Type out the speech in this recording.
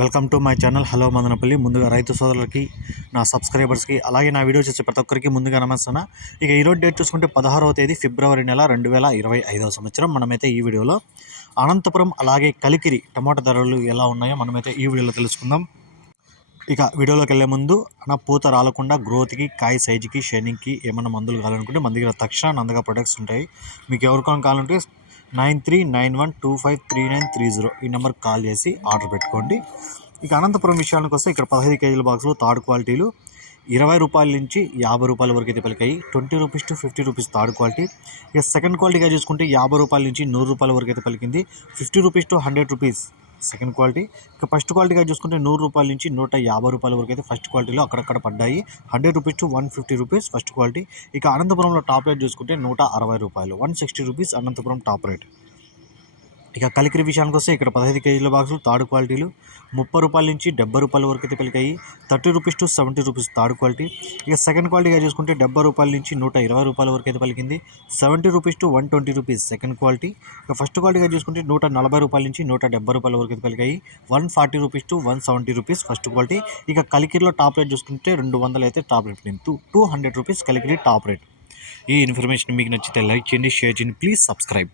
Welcome to my channel. Hello Madanapalle. ముందుగా రైతు సోదరులకి నా సబ్స్క్రైబర్స్కి అలాగే నా వీడియో చూసే ప్రతి ఒక్కరికి ముందుగా నమస్తున్నా ఇక ఈరోజు డేట్ చూసుకుంటే పదహారవ తేదీ ఫిబ్రవరి నెల రెండు వేల ఇరవై ఐదవ సంవత్సరం. మనమైతే ఈ వీడియోలో అనంతపురం అలాగే కలికిరి టమాటా ధరలు ఎలా ఉన్నాయో మనమైతే ఈ వీడియోలో తెలుసుకుందాం. ఇక వీడియోలోకి వెళ్ళే ముందు నా పూత రాలకుండా గ్రోత్కి కాయ సైజుకి షైనింగ్కి ఏమైనా మందులు కావాలనుకుంటే మన దగ్గర తక్షణ నందగా ప్రొడక్ట్స్ ఉంటాయి. మీకు ఎవరికైనా కావాలంటే nine three nine one two five three nine three zero ఈ నెంబర్కి కాల్ చేసి ఆర్డర్ పెట్టుకోండి. ఇక అనంతపురం విషయానికి వస్తే ఇక్కడ పదహైదు కేజీల బాక్సులు థర్డ్ క్వాలిటీలు ఇరవై రూపాయల నుంచి యాభై రూపాయల వరకు అయితే పలికాయి. Twenty rupees to fifty rupees third quality. ఇక సెకండ్ క్వాలిటీగా చూసుకుంటే యాభై రూపాయల నుంచి నూరు రూపాయల వరకు అయితే పలికింది. Fifty rupees to hundred rupees second quality. ఇక ఫస్ట్ క్వాలిటీగా చూసుకుంటే నూరు రూపాయల నుంచి నూట యాభై రూపాయల వరకు అయితే ఫస్ట్ క్వాలిటీలో అక్కడక్కడ పడ్డాయి. Hundred rupees to one fifty rupees first quality. ఇక అనంతపురంలో టాప్ రేట్ చూసుకుంటే నూట అరవై రూపాయలు. One sixty rupees Anantapuram top rate. ఇక కలికిరి విషయానికి వస్తే ఇక్కడ పదహైదు కేజీల బాక్సులు తాడు క్వాలిటీలు ముప్పై రూపాయల నుంచి డెబ్బై రూపాయల వరకు అయితే పలికాయి thirty rupees to seventy rupees third quality. ఇక సెకండ్ క్వాలిటీగా చూసుకుంటే డెబ్బై రూపాయల నుంచి నూట ఇరవై రూపాయల వరకు అయితే పలికింది. Seventy rupees to one twenty rupees second quality. ఇక ఫస్ట్ క్వాలిటీగా చూసుకుంటే నూట నలభై రూపాయల నుంచి నూట డెబ్బై రూపాయల వరకు అయితే పలికాయి. One forty rupees to one seventy rupees first quality. ఇక కలికిరిలో టాప్ రేట్ చూసుకుంటే రెండు వందలు అయితే top rate two two hundred rupees Kalikiri top rate. ఈ ఇన్ఫర్మేషన్ మీకు నచ్చితే లైక్ చేయండి షేర్ చేయండి ప్లీజ్ సబ్స్క్రైబ్.